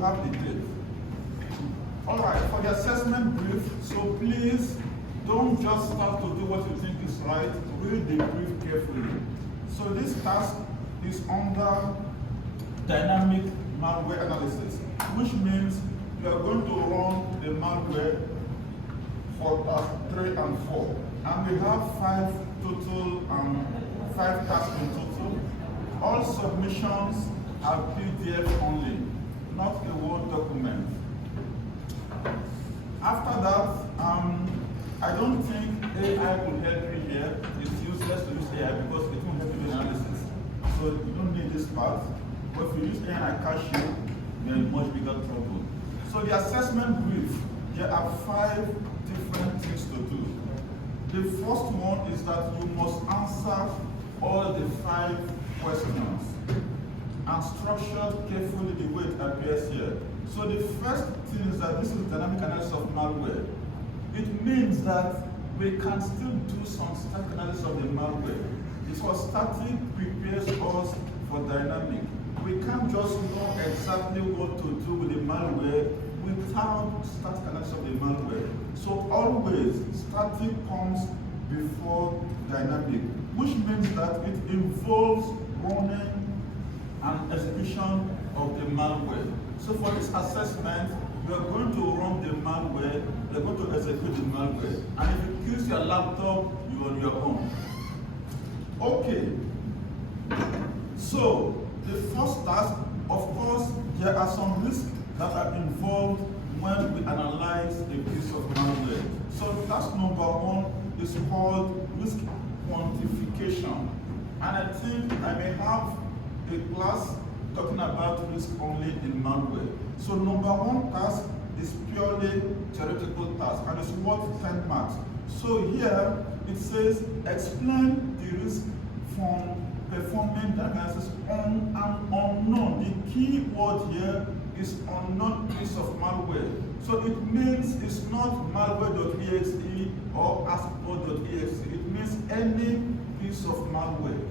have the date. Alright, for the assessment brief, so please don't just start to do what you think is right, read the brief carefully. So this task is under dynamic malware analysis, which means you are going to run the malware for task 3 and 4. And we have 5 tasks in total. All submissions are PDF only, not a Word document. After that, I don't think AI will help you here. It's useless to use AI because it won't help you in analysis. So you don't need this part. But if you use AI and I catch you, you're in much bigger trouble. So the assessment brief, there are 5 different things to do. The first one is that you must answer all the 5 questions and structure carefully the way it appears here. So the first thing is that this is dynamic analysis of malware. It means that we can still do some static analysis of the malware. Because static prepares us for dynamic. We can't just know exactly what to do with the malware without static analysis of the malware. So always static comes before dynamic, which means that it involves running and execution of the malware. So for this assessment, we are going to run the malware, we are going to execute the malware. And if you use your laptop, you're on your own. Okay. So the first task, of course, there are some risks that are involved when we analyze a piece of malware. So task number 1 is called risk quantification. And I think I may have a class talking about risk only in malware. So number 1 task is purely theoretical task and it's worth 10 marks. So here it says explain the risk from performing the analysis on an unknown. The key word here is unknown piece of malware. So it means it's not malware.exe or ASP.exe. It means any piece of malware.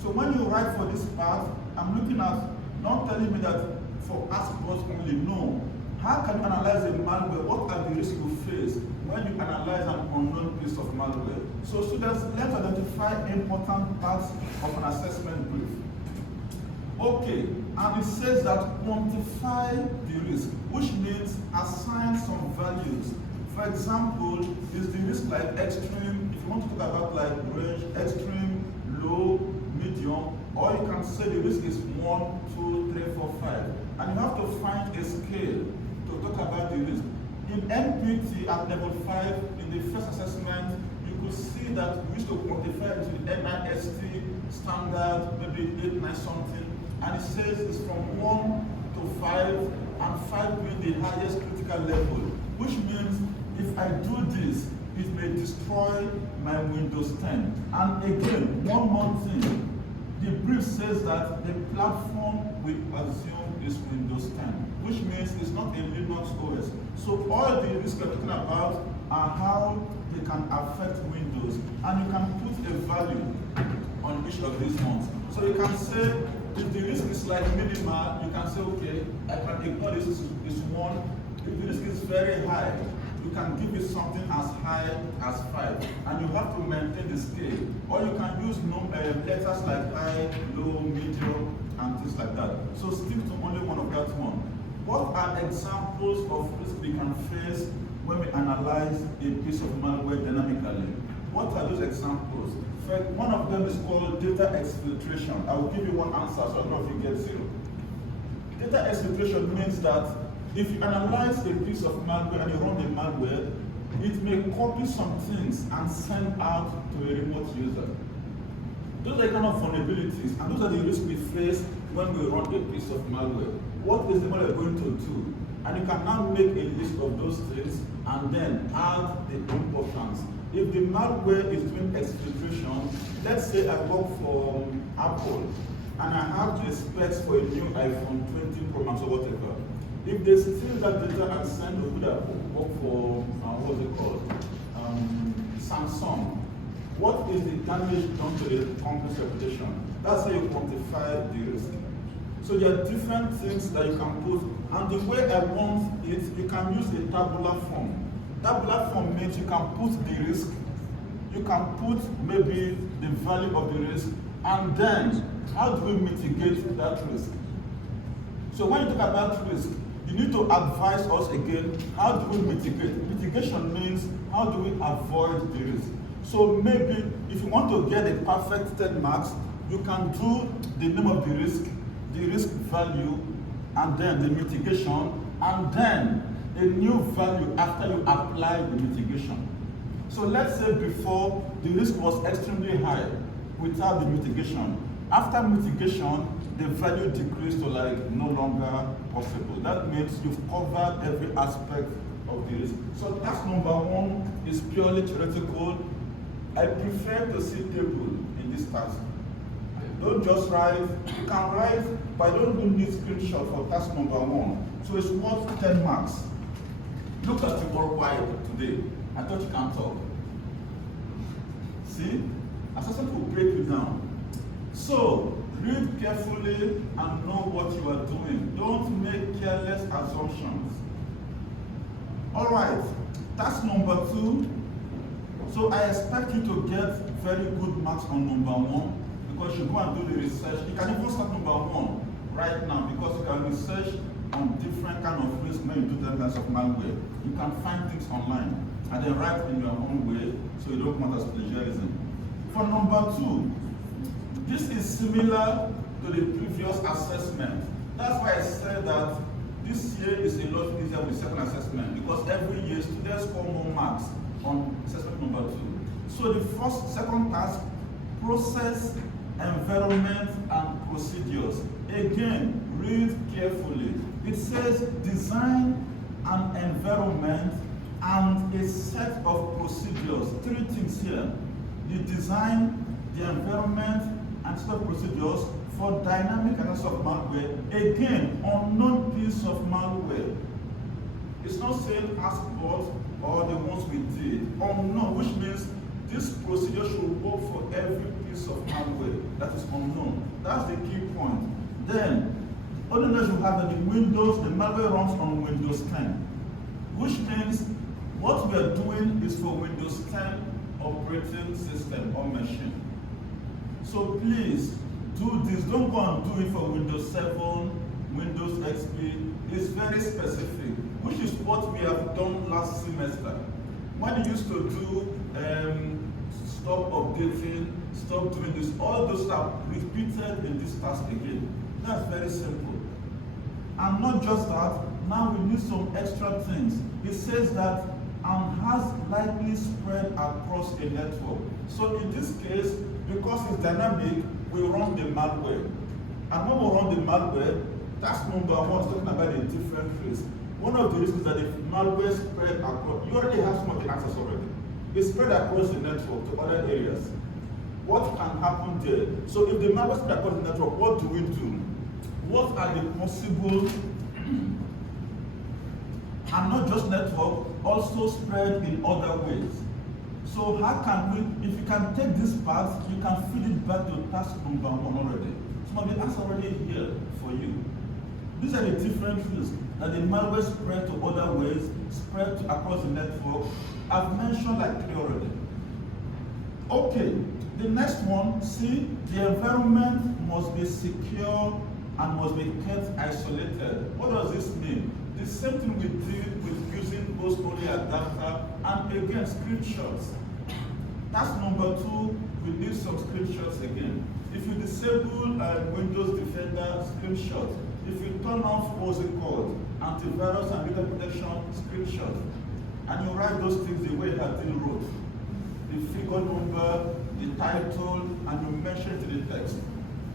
So when you write for this part, I'm looking at not telling me that for ASP.exe only, no. How can you analyze a malware? What are the risks you face when you analyze an unknown piece of malware? So students, let's identify important parts of an assessment brief. Okay, and it says that quantify the risk, which means assign some values. For example, is the risk like extreme? If you want to talk about like range, extreme, low, medium, or you can say the risk is 1, 2, 3, 4, 5. And you have to find a scale to talk about the risk. In NPT at level 5, in the first assessment, you could see that we used to quantify it with NIST standard, maybe 8, 9 something, and it says it's from 1 to 5, and 5 being the highest critical level, which means if I do this, it may destroy my Windows 10. And again, one more thing, the brief says that the platform we assume is Windows 10, which means it's not a Linux OS. So all the risks we're talking about are how they can affect Windows, and you can put a value on each of these ones. So you can say, if the risk is like minimal, you can say, okay, I can ignore this is 1. If the risk is very high, you can give it something as high as 5, and you have to maintain the scale. Or you can use letters like high, low, medium, and things like that. So stick to only one of that one. What are examples of risk we can face when we analyze a piece of malware dynamically? What are those examples? One of them is called data exfiltration. I will give you one answer, so I don't know if you get 0. Data exfiltration means that if you analyze a piece of malware and you run the malware, it may copy some things and send out to a remote user. Those are the kind of vulnerabilities, and those are the risks we face when we run a piece of malware. What is the malware going to do? And you can now make a list of those things and then add the importance. If the malware is doing exfiltration, let's say I work for Apple and I have the specs for a new iPhone 20 Pro Max or whatever. If they steal that data and send to people that work for, what's it called, Samsung, what is the damage done to the company's reputation? That's how you quantify the risk. So there are different things that you can put, and the way I want it, you can use a tabular form. Tabular form means you can put the risk, you can put maybe the value of the risk, and then how do we mitigate that risk? So when you talk about risk, you need to advise us again, how do we mitigate? Mitigation means how do we avoid the risk? So maybe if you want to get a perfect 10 marks, you can do the name of the risk value, and then the mitigation, and then a new value after you apply the mitigation. So let's say before the risk was extremely high without the mitigation. After mitigation, the value decreased to like no longer possible. That means you've covered every aspect of the risk. So task number one is purely theoretical. I prefer to see table in this task. Don't just write, you can write, but I don't need screenshot for task number one. So it's worth 10 marks. Look at your work quiet today. I thought you can't talk. See? Assessment will break you down. So, read carefully and know what you are doing. Don't make careless assumptions. Alright, task number two. So I expect you to get very good marks on number one, because you go and do the research. You can even start number one right now, because you can research on different kind of risk when you do different kinds of malware. You can find things online and then write in your own way, so you don't come out as plagiarism. For number two, this is similar to the previous assessment. That's why I said that this year is a lot easier with second assessment, because every year students score more marks on assessment number two. So the second task, process, environment, and procedures. Again, read carefully. It says design an environment and a set of procedures. Three things here: the design, the environment, and set of procedures for dynamic analysis of malware. Again, unknown piece of malware. It's not saying ask bot or the ones we did. Unknown, which means this procedure should work for every piece of malware that is unknown. That's the key point. Then, other than you have the Windows, the malware runs on Windows 10, which means what we are doing is for Windows 10 operating system or machine. So please do this. Don't go and do it for Windows 7, Windows XP. It's very specific, which is what we have done last semester. When you used to do stop updating, stop doing this, all those are repeated in this task again. That's very simple. And not just that, now we need some extra things. It says that has likely spread across a network. So in this case, because it's dynamic, we run the malware. And when we run the malware, task number one is talking about a different risk. One of the risks is that if malware spread across, you already have some of the answers already. It spread across the network to other areas. What can happen there? So if the malware spread across the network, what do we do? What are the possible, and not just network, also spread in other ways? So how can we, if you can take this part, you can feed it back to task number one already. Some of the answers already here for you. These are the different risks that the malware spread to other ways, spread across the network. I've mentioned like 3 already. Okay, the next one, see, the environment must be secure and must be kept isolated. What does this mean? The same thing we did with using host-only adapter and again screenshots. Task number 2, we need some screenshots again. If you disable Windows Defender, screenshot. If you turn off what's it called, antivirus and data protection, screenshot. And you write those things the way Hadil wrote. The figure number, the title, and you mention to the text.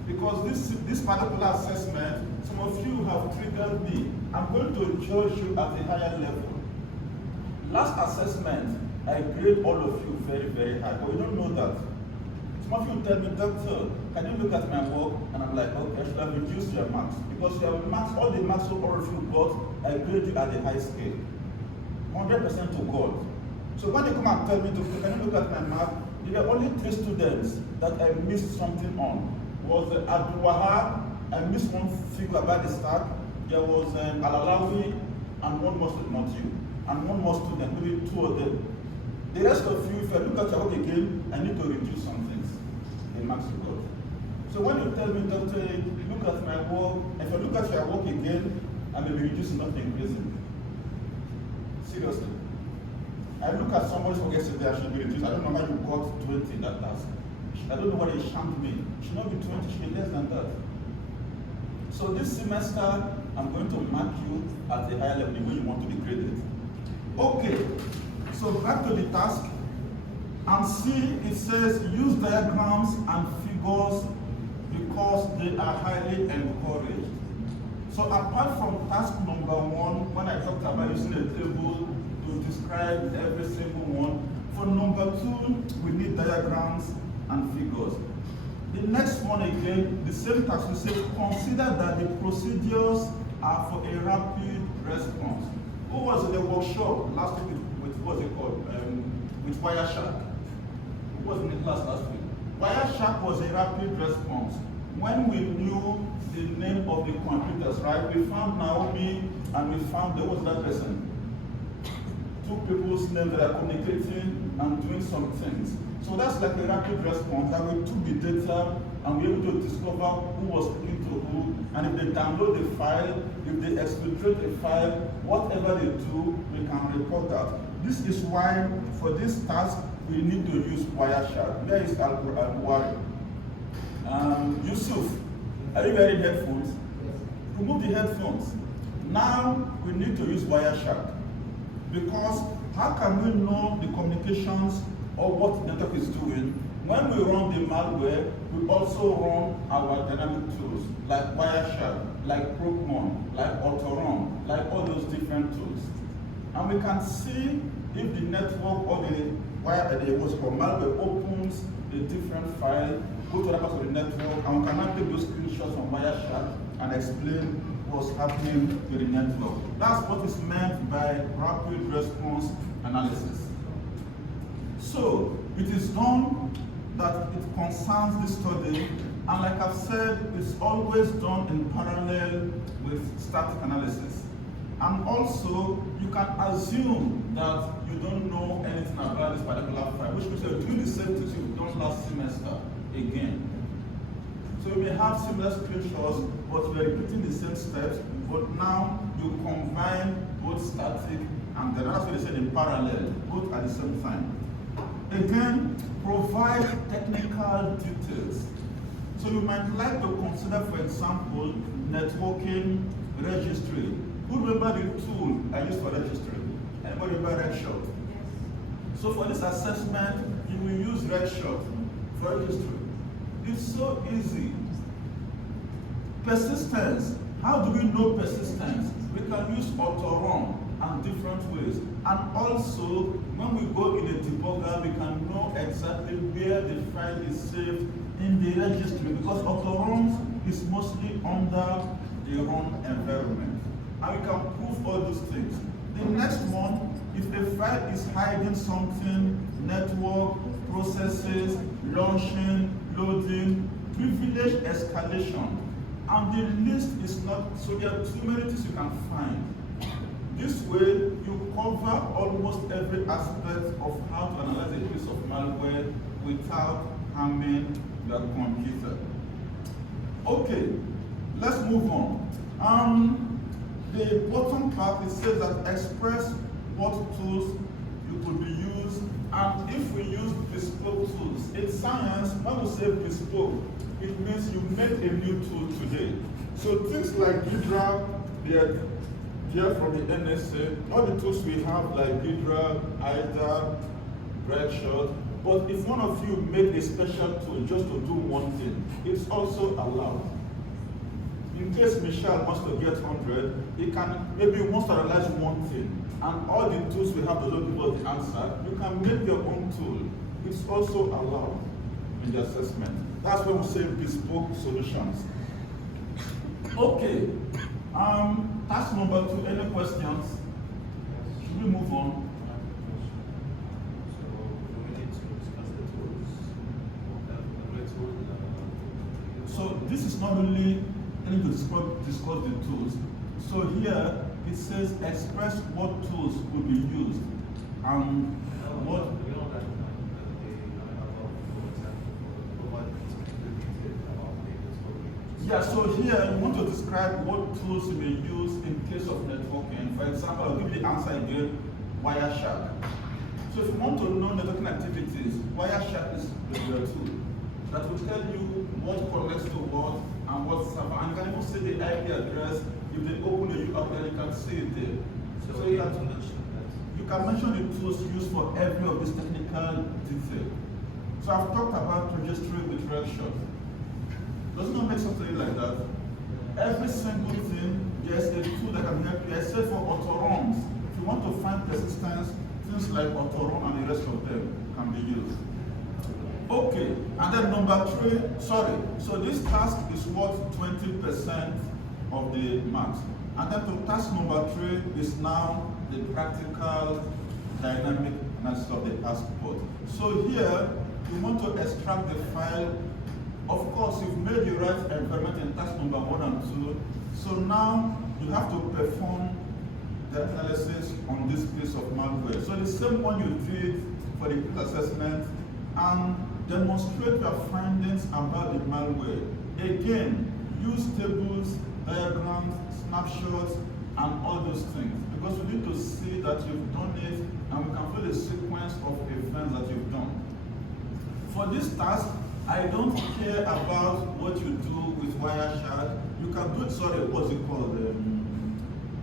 Because this particular assessment, some of you have triggered me. I'm going to judge you at a higher level. Last assessment, I grade all of you very, very high, but you don't know that. Some of you tell me, doctor, can you look at my work? And I'm like, okay, I should have reduced your marks. Because your marks, all the marks all of you got, I grade you at a high scale. 100% to God. So when they come and tell me, can you look at my mark? There were only 3 students that I missed something on. Was Abdul Wahab, I missed one figure about the stack. There was Alalawi and one more student, not you, and one more student, maybe two of them. The rest of you, if I look at your work again, I need to reduce some things in marks you got. So when you tell me, Dr. Look at my work, if I look at your work again, I may be reducing, not increasing. Seriously. I look at somebody's work yesterday, I should be reduced. I don't know why you got 20 in that task. I don't know what it shamed me. It should not be 20, it should be less than that. So this semester, I'm going to mark you at a higher level the way you want to be graded. Okay, so back to the task. And see, it says use diagrams and figures because they are highly encouraged. So apart from task number 1, when I talked about using a table to describe every single one, for number 2, we need diagrams and figures. The next one again, the same task, we say consider that the procedures are for a rapid response. Who was in the workshop last week with what's it called? With Wireshark. Who was in the class last week? Wireshark was a rapid response. When we knew the name of the computers, right? We found Naomi and we found, there was that person. 2 people's names that are communicating and doing some things. So that's like a rapid response that we took the data and we were able to discover who was speaking to who, and if they download the file, if they exfiltrate the file, whatever they do, we can report that. This is why for this task we need to use Wireshark. There is Al-Wari. Yusuf, are you wearing headphones? Yes. Remove the headphones. Now we need to use Wireshark. Because how can we know the communications or what the network is doing? When we run the malware, we also run our dynamic tools like Wireshark, like Procmon, like Autorun, like all those different tools. And we can see if the network or the malware opens a different file, go to the part of the network, and we can now take those screenshots from Wireshark and explain what's happening to the network. That's what is meant by rapid response analysis. So it is done that it concerns the study, and like I've said, it's always done in parallel with static analysis. And also, you can assume that you don't know anything about this particular file, which means you're doing the same things you've done last semester again. So you may have similar screenshots, but you're repeating the same steps, but now you combine both static and then that's what they said in parallel, both at the same time. Again, provide technical details. So you might like to consider, for example, networking registry. Who remember the tool I used for registry? Anybody remember Redshift? Yes. So for this assessment, you will use Redshift for registry. It's so easy. Persistence. How do we know persistence? We can use Autorun and different ways. And also, when we go in a debugger, we can know exactly where the file is saved in the registry, because Autorun is mostly under the run environment. And we can prove all those things. The next one, if a file is hiding something, network, processes, launching, loading, privilege escalation, and the list is not, so there are too many things you can find. This way, you cover almost every aspect of how to analyze a piece of malware without harming your computer. Okay, let's move on. The bottom part, it says that express what tools you could be used, and if we use bespoke tools. In science, when we say bespoke, it means you make a new tool today. So things like Ghidra, they're from the NSA, all the tools we have like Ghidra, IDA, Redshift, but if one of you make a special tool just to do one thing, it's also allowed. In case Michelle wants to get 100, he can maybe wants to analyze one thing, and all the tools we have to don't give us the answer. You can make your own tool. It's also allowed in the assessment. That's when we say bespoke solutions. Okay. Task number 2. Any questions? Should we move on? So this is not only telling you to discuss the tools. So here it says express what tools will be used and what. Yeah, so here you want to describe what tools you may use in case of networking. For example, I'll give you the answer again, Wireshark. So if you want to know networking activities, Wireshark is your tool that will tell you what connects to what and what server. And you can even see the IP address. If they open the URL, you can see it there. So you have to mention that. You can mention the tools used for every of these technical details. So I've talked about registry with RegShot. Does it not make sense to you like that? Every single thing, there's a tool that can help you, except for autorums. If you want to find persistence, things like autorum and the rest of them can be used. Okay, and then number 3, so this task is worth 20% of the marks. And then to task number 3 is now the practical dynamic analysis of the task board. So here, you want to extract the file. Of course, you've made the right environment in task number 1 and 2. So now you have to perform the analysis on this piece of malware. So the same one you did for the quick assessment and demonstrate your findings about the malware. Again, use tables, diagrams, snapshots, and all those things. Because we need to see that you've done it and we can feel the sequence of events that you've done. For this task, I don't care about what you do with Wireshark. You can do it, what's it called?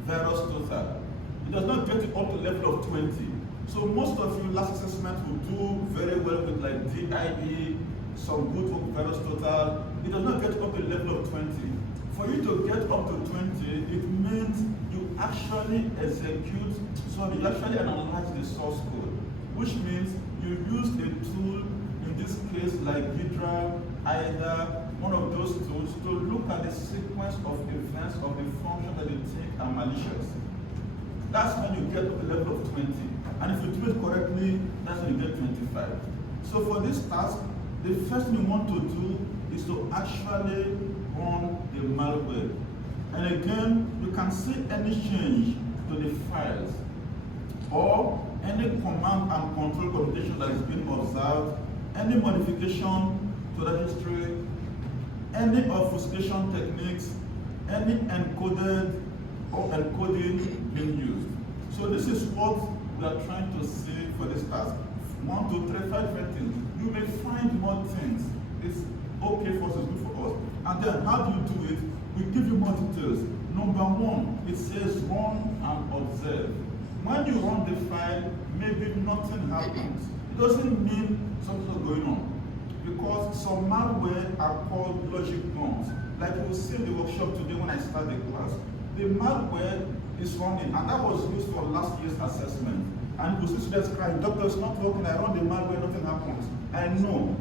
VirusTotal. It does not get it up to level of 20. So most of you last assessment will do very well with like DIE, some good work with VirusTotal. It does not get up to level of 20. For you to get up to 20, it means you actually you actually analyze the source code, which means you use a tool, in this case like Hydra, either one of those tools, to look at the sequence of events of the function that you think are malicious. That's when you get to the level of 20. And if you do it correctly, that's when you get 25. So for this task, the first thing you want to do is to actually run the malware. And again, you can see any change to the files or any command and control computation that is being observed, any modification to the history, any obfuscation techniques, any encoded or encoding being used. So this is what we are trying to see for this task. 1, 2, 3, 5 things. You may find more things. It's okay for us, it's good for us. And then how do you do it? We give you more details. Number 1, it says run and observe. When you run the file, maybe nothing happens. It doesn't mean something's going on. Because some malware are called logic bombs. Like you will see in the workshop today when I start the class. The malware is running, and that was used for last year's assessment. And you see students crying, doctor, it's not working, I run the malware, nothing happens. I know,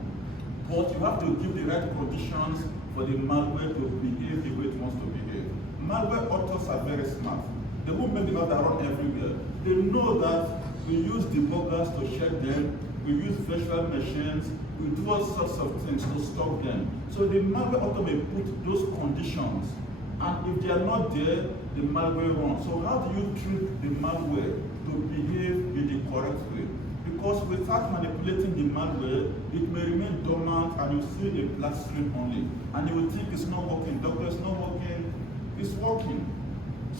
but you have to give the right conditions for the malware to behave the way it wants to behave. Malware authors are very smart. They won't make the malware run everywhere. They know that we use debuggers to check them, we use virtual machines, we do all sorts of things to stop them. So the malware author may put those conditions, and if they are not there, the malware runs. So how do you treat the malware to behave in the correct way? Because without manipulating the malware, it may remain dormant and you see a black screen only. And you will think it's not working. Doctor, it's not working. It's working.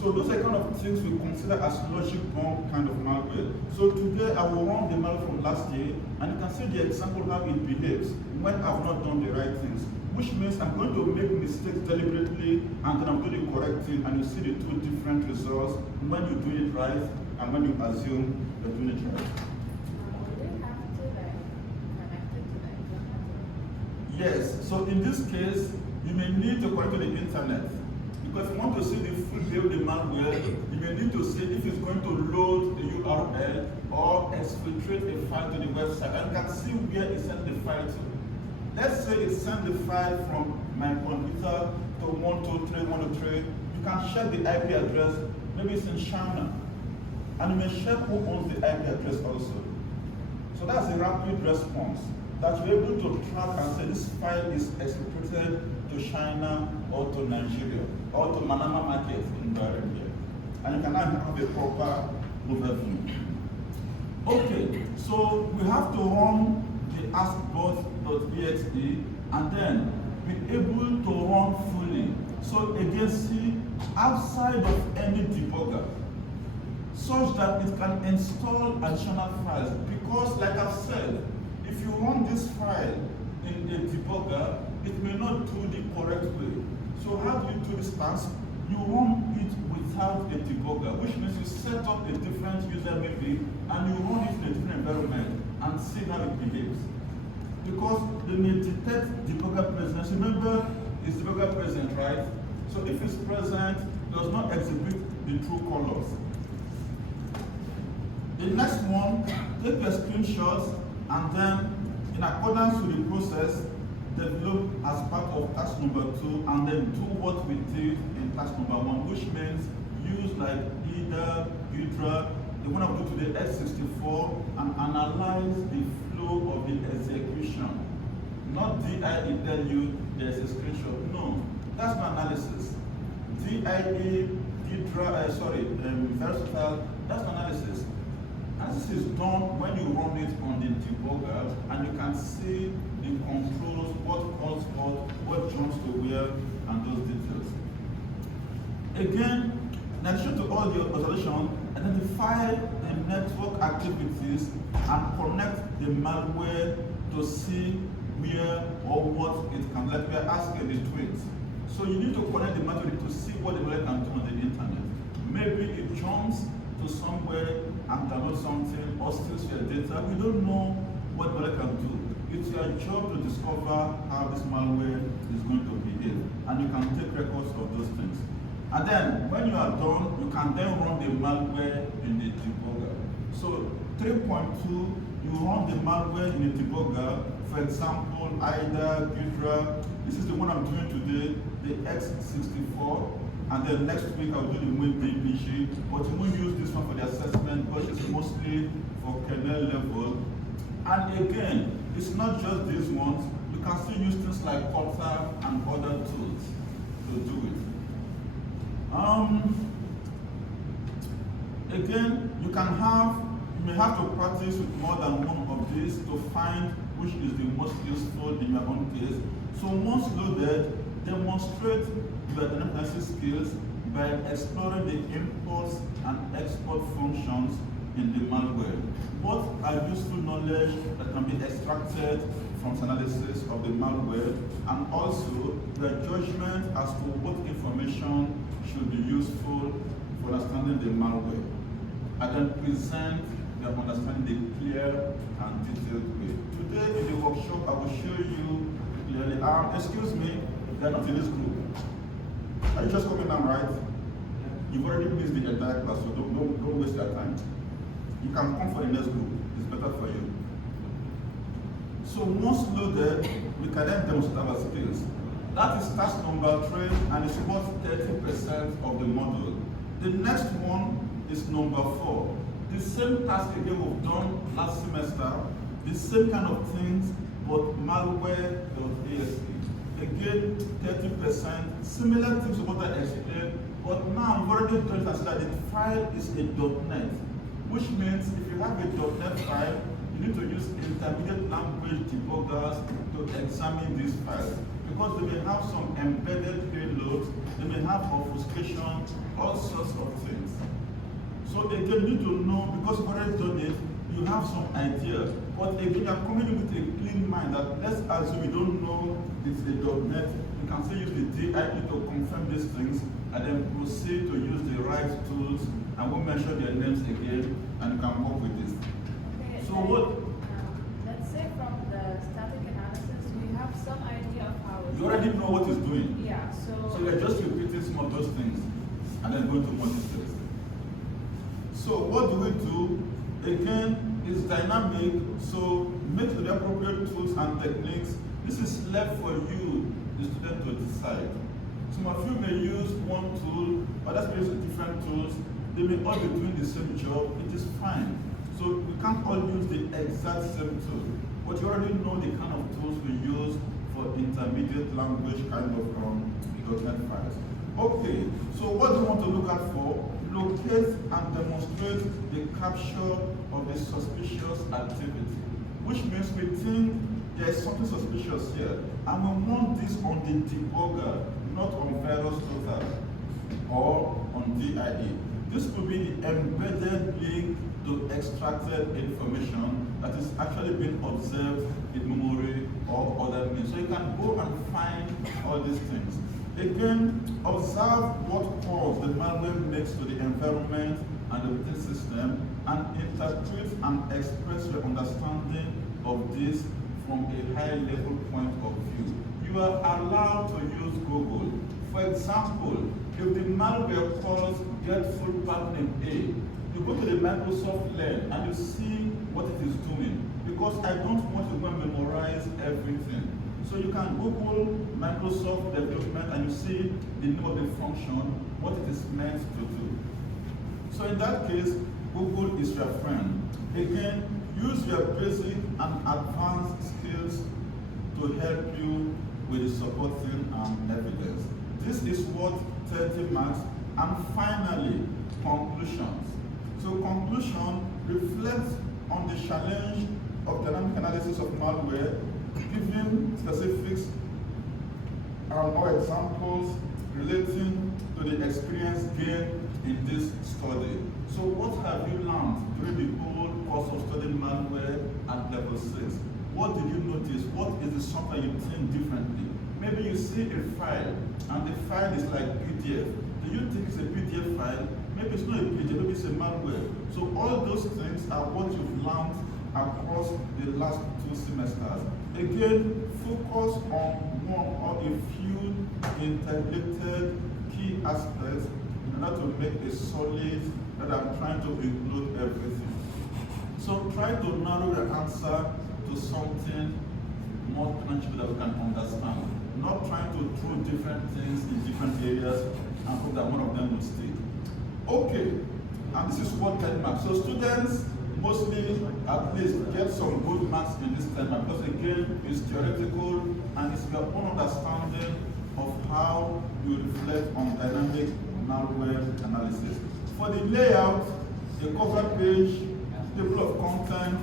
So those are kind of things we consider as logic bomb kind of malware. So today I will run the malware from last year, and you can see the example how it behaves when I've not done the right things. Which means I'm going to make mistakes deliberately, and then I'm doing the correct thing, and you see the two different results when you do it right and when you assume you're doing it right. Yes, so in this case, you may need to connect to the internet. Because if you want to see the full day of the malware, you may need to see if it's going to load the URL or exfiltrate a file to the website. And you can see where it sent the file to. Let's say it sent the file from my computer to 123.103. You can check the IP address. Maybe it's in China. And you may check who owns the IP address also. So that's a rapid response that you're able to track and say this file is exfiltrated to China or to Nigeria, or to Manama Market in Bahrain here. And you can now have a proper overview. Okay, so we have to run the askbot.exe and then be able to run fully. So again, see, outside of any debugger, such that it can install additional files. Because like I've said, if you run this file in a debugger, it may not do the correct way. So how do you do this task? You run it without a debugger, which means you set up a different user maybe, and you run it in a different environment and see how it behaves. Because they may detect debugger presence. Remember, it's debugger present, right? So if it's present, it does not exhibit the true colors. The next one, take your screenshots and then, in accordance with the process, develop as part of task number 2 and then do what we did in task number 1, which means use like either Hydra, the one I do today, x64, and analyze the flow of the execution. Not DIE tell you there's a screenshot. No, that's my analysis. DIE, versatile, that's analysis. Analysis is done when you run it on the debugger and you can see the controls, what calls what jumps to where, and those details. Again, in addition to all the observation, identify the network activities and connect the malware to see where or what it can, like we are asking the tweet. So you need to connect the malware to see what the malware can do on the internet. Maybe it jumps to somewhere and download something or steals your data. We don't know what malware can do. It's your job to discover how this malware is going to behave, and you can take records of those things. And then, when you are done, you can then run the malware in the debugger. So 3.2, you run the malware in the debugger. For example, either Hydra, this is the one I'm doing today, the x64, and then next week I'll do the WinDBG, but you won't use this one for the assessment because it's mostly for kernel level. And again, it's not just these ones, you can still use things like Portal and other tools to do it. Again, you may have to practice with more than one of these to find which is the most useful in your own case. So once loaded, demonstrate your analysis skills by exploring the import and export functions in the malware. What are useful knowledge that can be extracted from analysis of the malware, and also the judgment as to what information should be useful for understanding the malware, and then present their understanding in a clear and detailed way. Today in the workshop, I will show you clearly. Excuse me, they are not in this group. Are you just coming down, right? You've already missed the entire class, so don't waste your time. You can come for the next group. It's better for you. So once loaded, we can then demonstrate our skills. That is task number 3, and it's worth 30% of the module. The next one is number 4. The same task again we've done last semester, the same kind of things, but malware.exe. Again, 30%, similar things to what I explained, but now we've already done it that the file is a .NET, which means if you have a .NET file, you need to use intermediate language debuggers to examine these files, because they may have some embedded payloads, they may have obfuscation, all sorts of things. So again, you need to know, because you've already done it, you have some idea. But again, you're coming in with a clean mind that let's assume you don't know it's a .NET, you can still use the DIE to confirm these things, and then proceed to use the right tools, and we'll mention their names again, and you can work with this. Okay, so what? Let's say from the static analysis, we have some idea of how it's You already know what it's doing. Yeah, so you're just repeating some of those things, and then going to more details. So what do we do? Again, it's dynamic, so make the appropriate tools and techniques. This is left for you, the student, to decide. Some of you may use one tool, others may use different tools. They may all be doing the same job. It is fine. So we can't all use the exact same tool, but you already know the kind of tools we use for intermediate language kind of .NET files. Okay, so what do you want to look at for? Locate and demonstrate the capture of a suspicious activity, which means we think there is something suspicious here, and we want this on the debugger, not on VirusTotal or on DIE. This could be the embedded link to extracted information that is actually being observed in memory or other means. So you can go and find all these things. Again, observe what calls the malware makes to the environment and the operating system, and interpret and express your understanding of this from a high-level point of view. You are allowed to use Google. For example, if the malware calls get full path name A, you go to the Microsoft Learn and you see what it is doing, because I don't want to go and memorize everything. So you can Google Microsoft development and you see the name of the function, what it is meant to do. So in that case, Google is your friend. Again, use your basic and advanced skills to help you with the supporting evidence. This is what 30 marks. And finally, conclusions. So conclusion reflects on the challenge of dynamic analysis of malware, giving specifics or examples relating to the experience gained in this study. So what have you learned during the whole course of studying malware at level 6? What did you notice? What is the something you think differently? Maybe you see a file and the file is like PDF. Do you think it's a PDF file? Maybe it's not a PDF, maybe it's a malware. So all those things are what you've learned across the last 2 semesters. Again, focus on one or a few interrelated key aspects in order to make a solid that I'm trying to include everything. So try to narrow the answer to something more tangible that we can understand. Not trying to throw different things in different areas and hope that one of them will stick. Okay, and this is what 10 marks. So students mostly at least get some good marks in this 10 marks, because again, it's theoretical and it's your own understanding of how you reflect on dynamic malware analysis. For the layout, the cover page, table of content,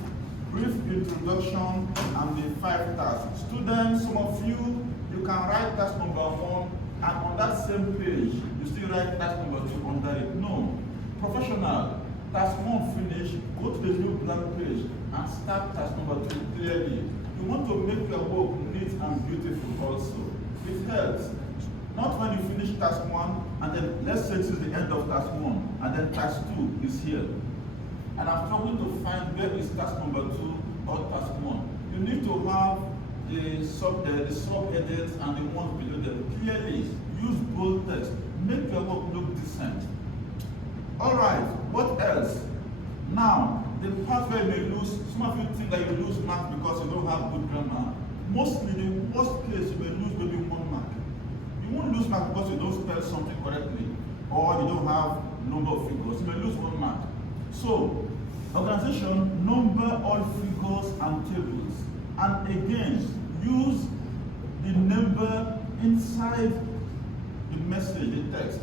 brief introduction, and the 5 tasks. Students, some of you can write task number 1, and on that same page, you still write task number 2 under it. No. Professional, task 1 finish, go to the new blank page, and start task number 2 clearly. You want to make your work neat and beautiful also. It helps. Not when you finish task 1, and then let's say this is the end of task 1, and then task 2 is here. And I'm trying to find where is task number 2 or task 1. You need to have the subheadings and the ones below them clearly. Use bold text. Make your work look decent. Alright, what else? Now, the part where you may lose, some of you think that you lose marks because you don't have good grammar. Mostly, the worst case, you may lose maybe 1 mark. You won't lose mark because you don't spell something correctly, or you don't have number of figures. You may lose 1 mark. So, organization, number all figures and tables. And again, use the number inside the message, the text.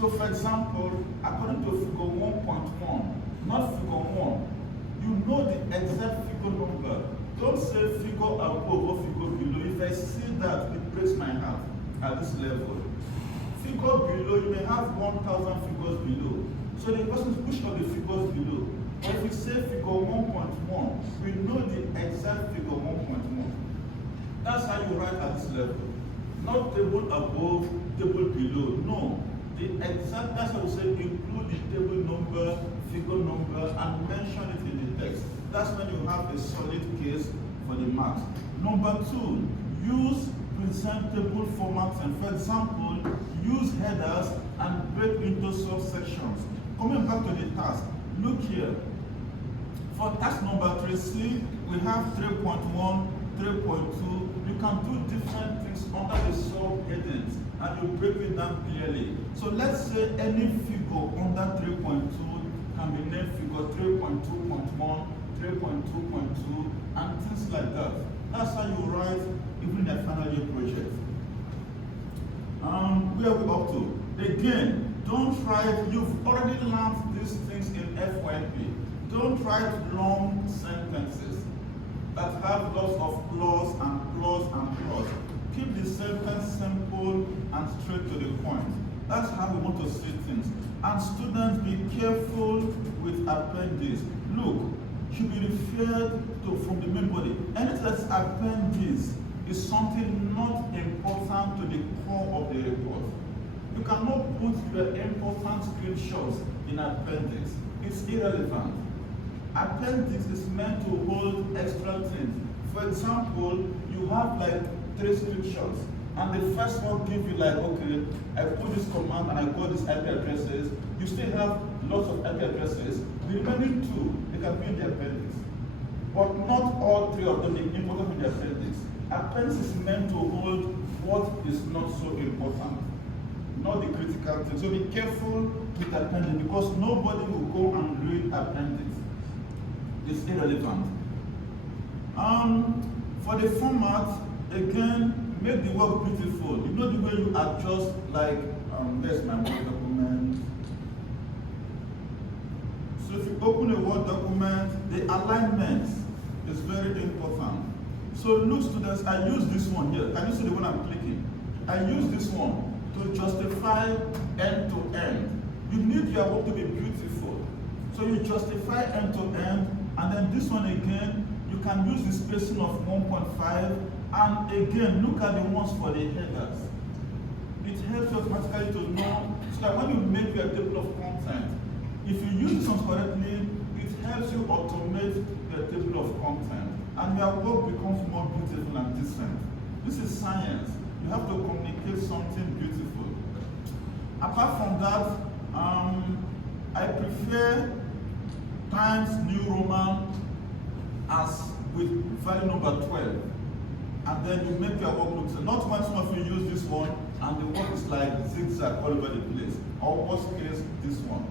So for example, according to figure 1.1, not figure 1, you know the exact figure number. Don't say figure above or figure below. If I see that, it breaks my heart at this level. Figure below, you may have 1,000 figures below. So the person push all the figures below. But if we say figure 1.1, we know the exact figure 1.1. That's how you write at this level. Not table above, table below. No. The exact, that's how we say include the table number, figure number, and mention it in the text. That's when you have a solid case for the marks. Number 2, use presentable formats. And for example, use headers and break into subsections. Coming back to the task, look here. For task number 3C, we have 3.1, 3.2. You can do different things under the subheadings and you break it down clearly. So let's say any figure under 3.2 can be named figure 3.2.1, 3.2.2, and things like that. That's how you write even a final year project. Where are we up to? Again, don't try, you've already learned these things in FYP. Don't write long sentences that have lots of clause and clause and clause. Keep the sentence simple and straight to the point. That's how we want to see things. And students, be careful with appendix. Look, should be referred to from the main body. Anything that's appendix is something not important to the core of the report. You cannot put your important screenshots in appendix. It's irrelevant. Appendix is meant to hold extra things. For example, you have like 3 screenshots, and the first one give you like, okay, I put this command and I got these IP addresses. You still have lots of IP addresses. The remaining 2, they can be in the appendix. But not all 3 of them are important in the appendix. Appendix is meant to hold what is not so important, not the critical thing. So be careful with appendix, because nobody will go and read appendix. It's irrelevant. For the format, again, make the work beautiful. You know the way you adjust, like, there's my Word document. So if you open a Word document, the alignment is very important. So look, students, I use this one here. Can you see the one I'm clicking? I use this one to justify end to end. You need your work to be beautiful. So you justify end to end, and then this one again, you can use the spacing of 1.5, and again, look at the ones for the headers. It helps you automatically to know, so that when you make your table of content, if you use this one correctly, it helps you automate your table of content, and your work becomes more beautiful and decent. This is science. You have to communicate something beautiful. Apart from that, I prefer Times New Roman as with value number 12. And then you make your work look so. Not when some of you use this one and the work is like zigzag all over the place. Or worst case, this one.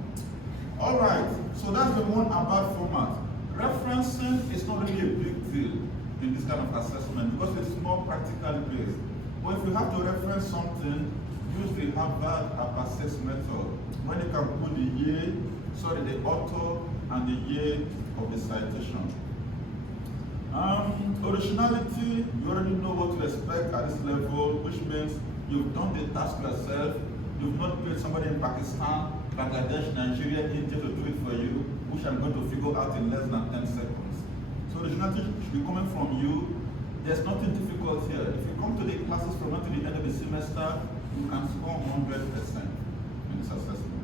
Alright, so that's the one about format. Referencing is not really a big deal in this kind of assessment because it's more practical based. But if you have to reference something, use the Harvard APASEX method. When you can put the author and the year of the citation. Originality, you already know what to expect at this level, which means you've done the task yourself. You've not paid somebody in Pakistan, Bangladesh, Nigeria, India to do it for you, which I'm going to figure out in less than 10 seconds. So originality should be coming from you. There's nothing difficult here. If you come to the classes from now to the end of the semester, you can score 100% in this assessment.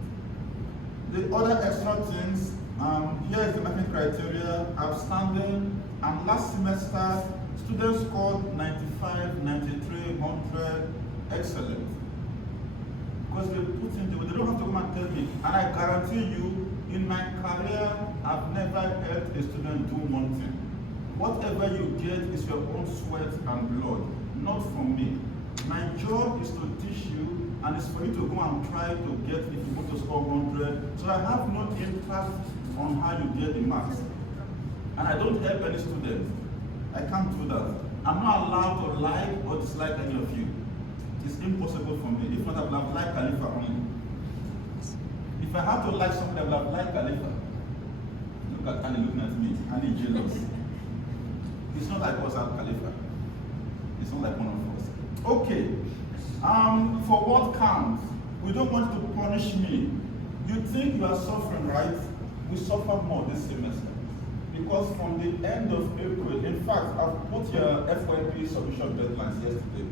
The other extra things, here is the marking criteria, outstanding, and last semester, students scored 95, 93, 100, excellent. Because they put in they don't have to come and tell me. And I guarantee you, in my career, I've never helped a student do one thing. Whatever you get is your own sweat and blood, not from me. My job is to teach you, and it's for you to go and try to get if you want to score 100. So I have no impact on how you get the marks. And I don't help any student. I can't do that. I'm not allowed to like or dislike any of you. It's impossible for me. If not, I would have liked Khalifa only. If I had to like somebody, I would have liked Khalifa. Look at Annie looking at me. Annie jealous. It's not like us at Khalifa. It's not like one of us. Okay. For what counts, we don't want to punish me. You think you are suffering, right? We suffer more this semester. Because from the end of April, in fact, I've put your FYP submission deadlines yesterday.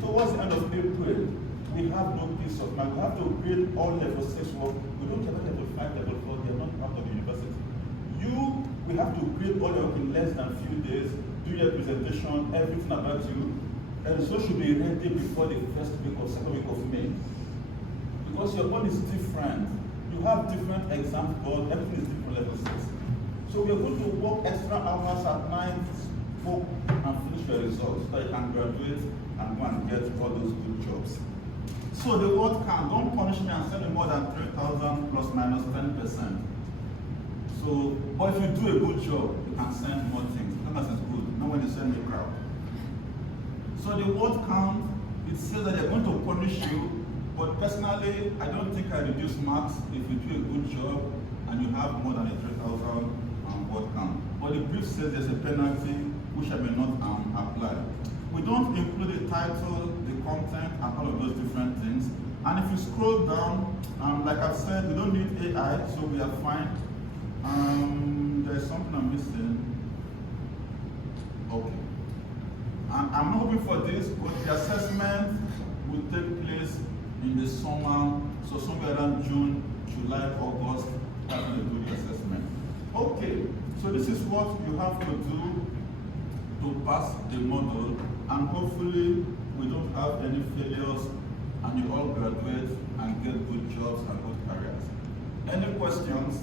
Towards the end of April, we have no peace of mind. We have to grade all level 6 work. We don't have a level 5, level 4, they are not part of the university. We have to grade all your work in less than a few days, do your presentation, everything about you, and so should be ready before the first week or second week of May. Because your body is different. You have different exam board, everything is different level 6. So we are going to work extra hours at night, book and finish your results so you can graduate and go and get all those good jobs. So the word count, don't punish me and send me more than 3,000 plus minus 10%. So, but if you do a good job, you can send more things. As long as it's good, not when you send me crowd. So the word count, it says that they're going to punish you, but personally, I don't think I reduce marks if you do a good job and you have more than a 3,000 word count. But the brief says there's a penalty which I may not apply. We don't include the title, the content, and all of those different things. And if you scroll down, like I've said, we don't need AI, so we are fine. There's something I'm missing. Okay. I'm not hoping for this, but the assessment will take place in the summer, so somewhere around June, July, August, that's when they do the assessment. Okay, so this is what you have to do to pass the model, and hopefully we don't have any failures and you all graduate and get good jobs and good careers. Any questions?